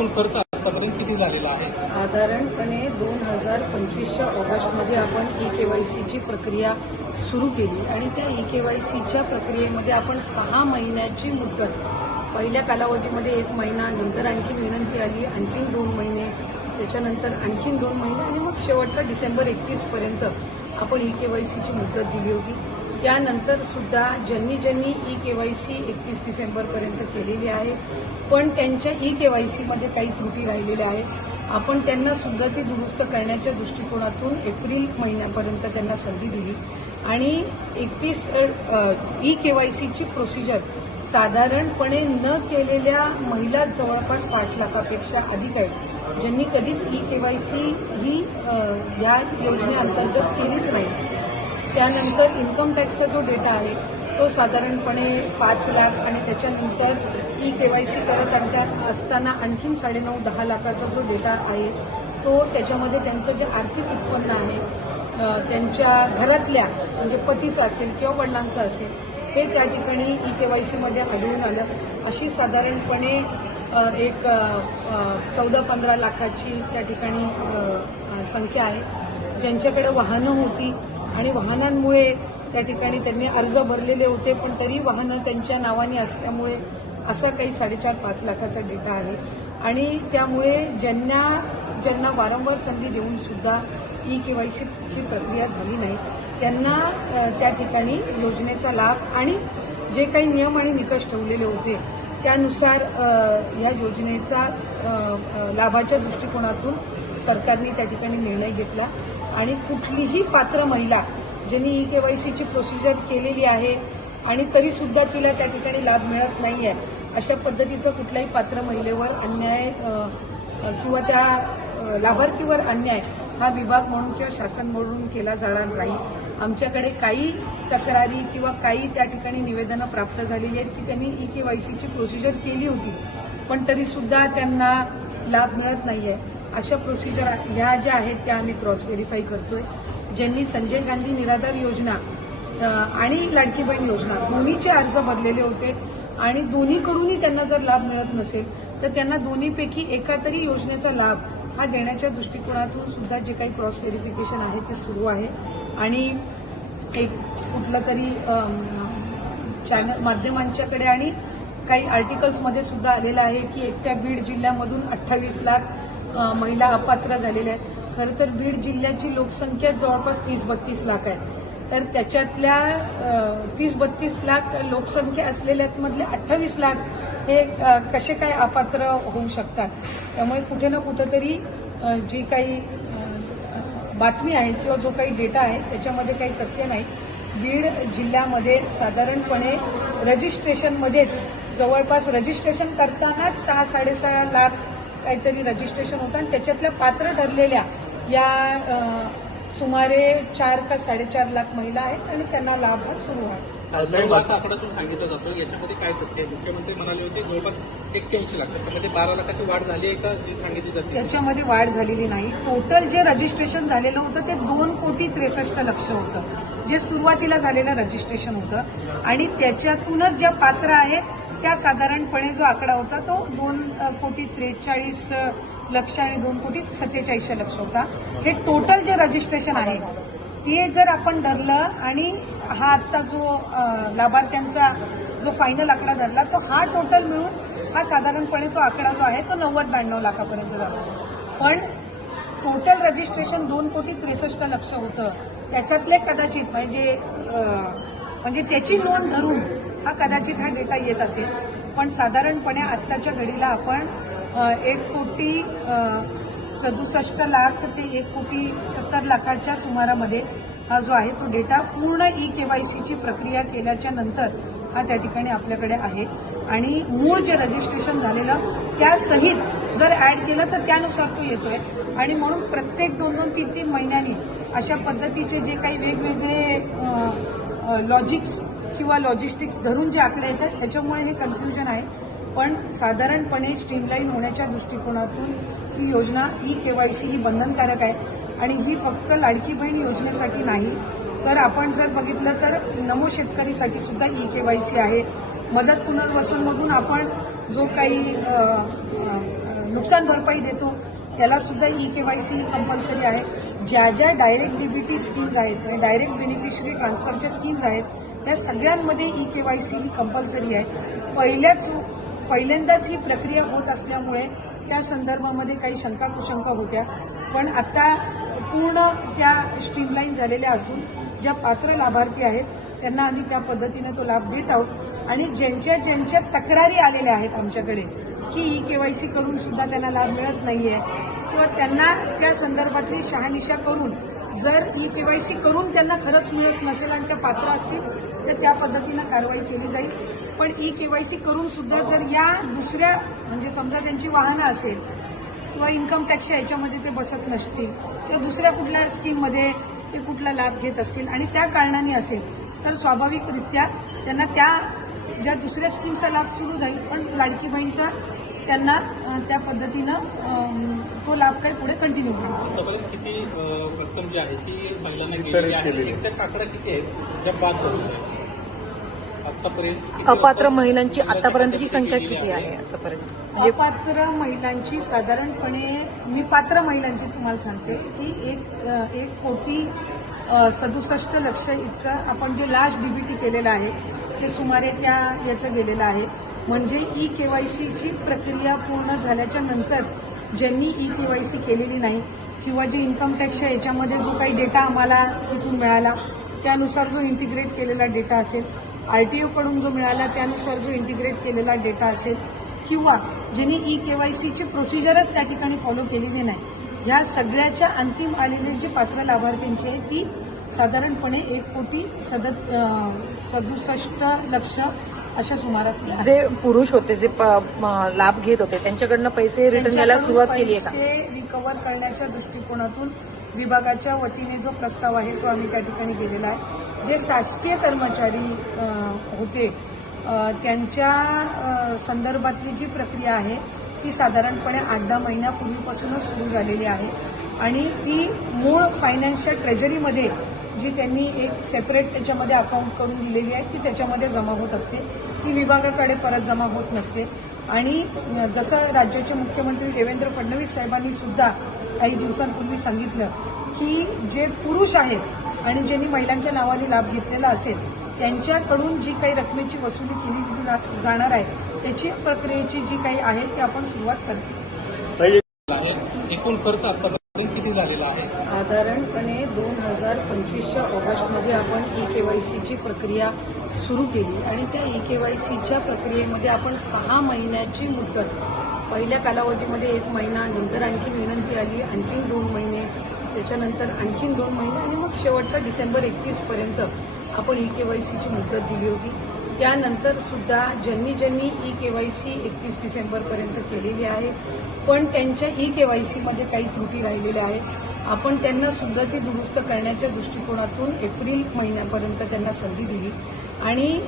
एकूण खर्च आतापर्यंत किती झालेला आहे? साधारणपणे 2025च्या ऑगस्टमध्ये आपण केवायसीची प्रक्रिया सुरू केली आणि त्या केवायसीच्या प्रक्रियेमध्ये आपण 6 महिन्याची मुदत, पहिल्या कालावधीमध्ये 1 महिना, नंतर आणखीन विनंती आली, आणखीन 2 महिने, त्याच्यानंतर आणखीन 2 महिने आणि मग शेवटचा डिसेंबर 31 पर्यंत आपण केवायसीची मुदत दिली होती. त्यानंतर सुद्धा ज्यांनी केवायसी 31 डिसेंबरपर्यंत केलेली आहे, पण त्यांच्या केवायसीमध्ये काही त्रुटी राहिलेल्या आहेत, आपण त्यांना सुद्धा ती दुरुस्त करण्याच्या दृष्टिकोनातून एप्रिल महिन्यापर्यंत त्यांना संधी दिली आणि 31 केवायसीची प्रोसिजर साधारणपणे न केलेल्या महिला जवळपास 60 लाखापेक्षा अधिक आहेत, ज्यांनी कधीच केवायसी ही या योजनेअंतर्गत केलीच नाही. त्यानंतर इन्कम टॅक्सचा जो डेटा आहे तो साधारणपणे 5 लाख आणि त्याच्यानंतर केवायसी करत असताना आणखीन 9.5-10 लाखाचा जो डेटा आहे तो त्याच्यामध्ये त्यांचं जे आर्थिक उत्पन्न आहे त्यांच्या घरातल्या म्हणजे पतीचं असेल किंवा वडिलांचं असेल हे त्या ठिकाणी केवायसीमध्ये आढळून आलं. अशी साधारणपणे एक 14-15 लाखाची त्या ठिकाणी संख्या आहे, ज्यांच्याकडे वाहनं होती आणि वाहनांमुळे त्या ठिकाणी त्यांनी अर्ज भरलेले होते, पण तरी वाहनं त्यांच्या नावाने असल्यामुळे असा काही 4.5-5 लाखाचा डेटा आहे. आणि त्यामुळे ज्यांना वारंवार संधी देऊन सुद्धा केवायसीची प्रक्रिया झाली नाही त्यांना त्या ठिकाणी योजनेचा लाभ आणि जे काही नियम आणि निकष ठेवलेले होते त्यानुसार या योजनेचा लाभाच्या दृष्टिकोनातून सरकारने त्या ठिकाणी निर्णय घेतला आणि कुठलीही पात्र महिला ज्यांनी केवायसीची प्रोसिजर केलेली आहे आणि तरी सुद्धा तिला त्या ठिकाणी लाभ मिळत नाही आहे, अशा पद्धतीचं कुठल्याही पात्र महिलेवर अन्याय किंवा त्या लाभार्थीवर अन्याय हा विभाग म्हणून किंवा शासन म्हणून केला जाणार नाही. आमच्याकडे काही तक्रारी किंवा काही त्या ठिकाणी निवेदनं प्राप्त झालेली आहेत की त्यांनी केवायसीची प्रोसिजर केली होती पण तरी सुद्धा त्यांना लाभ मिळत नाहीये. अशा प्रोसिजर ह्या ज्या आहेत त्या आम्ही क्रॉस व्हेरीफाय करतोय. ज्यांनी संजय गांधी निराधार योजना आणि लाडकी बहीण योजना दोन्हीचे अर्ज भरलेले होते आणि दोन्हीकडूनही त्यांना जर लाभ मिळत नसेल तर त्यांना दोन्हीपैकी एका तरी योजनेचा लाभ हा देण्याच्या दृष्टिकोनातून सुद्धा जे काही क्रॉस व्हेरिफिकेशन आहे ते सुरू आहे. आणि एक कुठलं तरी चॅनल माध्यमांच्याकडे आणि काही आर्टिकल्समध्ये सुद्धा आलेलं आहे की एकट्या बीड जिल्ह्यामधून 28 लाख महिला अपात्र झालेल्या आहेत. खरं तर बीड जिल्ह्याची लोकसंख्या जवळपास 30-32 लाख आहे, तर त्याच्यातल्या 30-32 लाख लोकसंख्या असलेल्यामधले 28 लाख हे कसे काय अपात्र होऊ शकतात. त्यामुळे कुठे ना कुठेतरी जी काही बातमी आहे किंवा जो काही डेटा आहे त्याच्यामध्ये काही तथ्य नाही. बीड जिल्ह्यामध्ये साधारणपणे रजिस्ट्रेशनमध्येच जवळपास रजिस्ट्रेशन करतानाच 6-6.5 लाख काहीतरी रजिस्ट्रेशन होतं आणि त्याच्यातल्या पात्र ठरलेल्या या सुमारे 4 का 4.5 लाख महिला आहेत आणि त्यांना लाभ हा सुरू आहे. 9 लाख आकडा जो सांगितला जातो याच्यामध्ये काय तथ्य आहे? मुख्यमंत्री म्हणाले होते जवळपास 81 लाख, त्याच्यामध्ये 12 लाखाची वाढ झाली आहे का जी सांगितली जाते? त्याच्यामध्ये वाढ झालेली नाही. टोटल जे रजिस्ट्रेशन झालेलं होतं ते 2,63,00,000 होतं, जे सुरुवातीला झालेलं रजिस्ट्रेशन होतं आणि त्याच्यातूनच ज्या पात्र आहेत त्या साधारणपणे जो आकडा होता तो 2,43,00,000 आणि 2,47,00,000 होता. हे टोटल जे रजिस्ट्रेशन आहे ते जर आपण धरलं आणि हा आत्ता जो लाभार्थ्यांचा जो फायनल आकडा धरला तो हा टोटल मिळून हा साधारणपणे तो आकडा जो आहे तो 90-92 लाखापर्यंत झाला. पण टोटल रजिस्ट्रेशन 2,63,00,000 होतं, त्याच्यातले कदाचित म्हणजे त्याची नोंद धरून हा कदाचित हा डेटा येत असेल, पण साधारणपणे आत्ताच्या घडीला आपण 1,67,00,000 ते 1,70,00,000 सुमारामध्ये हा जो आहे तो डेटा पूर्ण केवायसीची प्रक्रिया केल्याच्या नंतर हा त्या ठिकाणी आपल्याकडे आहे. आणि मूळ जे रजिस्ट्रेशन झालेलं त्यासहित जर ऍड केलं तर त्यानुसार तो येतोय आणि म्हणून प्रत्येक 2-3 महिन्यांनी अशा पद्धतीचे जे काही वेगवेगळे लॉजिक्स किंवा लॉजिस्टिक्स धरून जे आकडे येतात त्याच्यामुळे हे कन्फ्युजन आहे. पण साधारणपणे स्ट्रीमलाईन होण्याच्या दृष्टिकोनातून ही योजना केवायसी ही बंधनकारक आहे आणि ही फक्त लाडकी बहीण योजनेसाठी नाही तर आपण जर बघितलं तर नमो शेतकरीसाठी सुद्धा केवायसी आहे. मदत पुनर्वसनमधून आपण जो काही नुकसान भरपाई देतो त्याला सुद्धा EKYC कंपल्सरी आहे. ज्या ज्या डायरेक्ट डीबीटी स्कीम्स आहेत म्हणजे डायरेक्ट बेनिफिशरी ट्रान्सफरच्या स्कीम्स आहेत त्या सगळ्यांमध्ये EKYC ही कंपल्सरी आहे. पहिल्यांदाच ही प्रक्रिया होत असल्यामुळे त्या संदर्भामध्ये काही शंका कुशंका होत्या, पण आता पूर्ण त्या स्ट्रीमलाईन झालेल्या असून ज्या पात्र लाभार्थी आहेत त्यांना आम्ही त्या पद्धतीने तो लाभ देत आहोत. आणि ज्यांच्या तक्रारी आलेल्या आहेत आमच्याकडे की EKYC करून सुद्धा त्यांना लाभ मिळत नाहीये किंवा त्यांना त्या संदर्भातली शहानिशा करून जर EKYC करून त्यांना खरंच मिळत नसेल आणि त्या पात्र असतील तर त्या पद्धतीनं कारवाई केली जाईल. पण EKYC करून सुद्धा जर या दुसऱ्या म्हणजे समजा त्यांची वाहनं असेल किंवा इन्कम टॅक्सच्या याच्यामध्ये ते बसत नसतील किंवा दुसऱ्या कुठल्या स्कीममध्ये ते कुठला लाभ घेत असतील आणि त्या कारणाने असेल तर स्वाभाविकरित्या त्यांना ज्या दुसऱ्या स्कीमचा लाभ सुरू जाईल, पण लाडकी बहीणचा त्यांना त्या पद्धतीनं तो लाभ काही पुढे कंटिन्यू होईल. किती रक्कम जी आहे ती महिलांना गेलेली आहे, एक्झॅक्ट आकडा किती आहे ज्या बाद झालेल्या आहेत आतापर्यंत? अपात्र महिलांची आतापर्यंतची संख्या किती आहे आतापर्यंत? म्हणजे अपात्र महिलांची साधारणपणे मी पात्र महिलांची तुम्हाला सांगते की 1,67,00,000 इतकं आपण जे लास्ट डीबीटी केलेलं आहे ते सुमारे त्या याचं गेलेलं आहे. म्हणजे EKYCची प्रक्रिया पूर्ण झाल्याच्या नंतर ज्यांनी EKYC केलेली नाही किंवा जे इन्कम टॅक्सच्या याच्यामध्ये जो काही डेटा आम्हाला तिथून मिळाला त्यानुसार जो इंटिग्रेट केलेला डेटा असेल, RTO कडून जो मिळाला त्यानुसार जो इंटिग्रेट केलेला डेटा असेल किंवा ज्यांनी EKYCची प्रोसिजरच त्या ठिकाणी फॉलो केलेली नाही, ह्या सगळ्याच्या अंतिम आलेले जे पात्र लाभार्थींची आहे ती साधारणपणे 1,67,00,000 अशा सुमारास जे पुरुष होते जे लाभ घेत होते त्यांच्याकडनं पैसे रिटर्न यायला सुरुवात केली आहे का? पैसे रिकव्हर करण्याच्या दृष्टिकोनातून विभागाच्या वतीने जो प्रस्ताव आहे तो आम्ही त्या ठिकाणी केलेला आहे. जे शासकीय कर्मचारी होते त्यांच्या संदर्भातली जी प्रक्रिया आहे ती साधारणपणे 8-10 महिन्यापूर्वीपासूनच सुरू झालेली आहे आणि ती मूळ फायनान्सच्या ट्रेजरीमध्ये जी त्यांनी एक सेपरेट त्याच्यामध्ये अकाउंट करून दिलेली आहे ती त्याच्यामध्ये जमा होत असते, ती विभागाकडे परत जमा होत नसते. आणि जसं राज्याचे मुख्यमंत्री देवेंद्र फडणवीस साहेबांनी सुद्धा काही दिवसांपूर्वी सांगितलं की जे पुरुष आहेत आणि ज्यांनी महिलांच्या नावाने लाभ घेतलेला असेल त्यांच्याकडून जी काही रकमेची वसुली केली जाणार आहे त्याची प्रक्रियेची जी काही आहे ती आपण सुरुवात करतो. एकूण खर्च आतापर्यंत किती झालेला आहे? साधारणपणे 2025च्या ऑगस्टमध्ये आपण EKYCची प्रक्रिया सुरू केली आणि त्या EKYCच्या प्रक्रियेमध्ये आपण 6 महिन्याची मुदत, पहिल्या कालावधीमध्ये 1 महिना, नंतर आणखी विनंती आली आणखीन 2 महिने, त्याच्यानंतर आणखीन 2 महिने आणि मग शेवटचा डिसेंबर 31 पर्यंत आपण EKYCची मुदत दिली होती. त्यानंतर सुद्धा ज्यांनी EKYC 31 डिसेंबरपर्यंत केलेली आहे पण त्यांच्या EKYCमध्ये काही त्रुटी राहिलेल्या आहेत, आपण त्यांना सुद्धा ती दुरुस्त करण्याच्या दृष्टिकोनातून एप्रिल महिन्यापर्यंत त्यांना संधी दिली आणि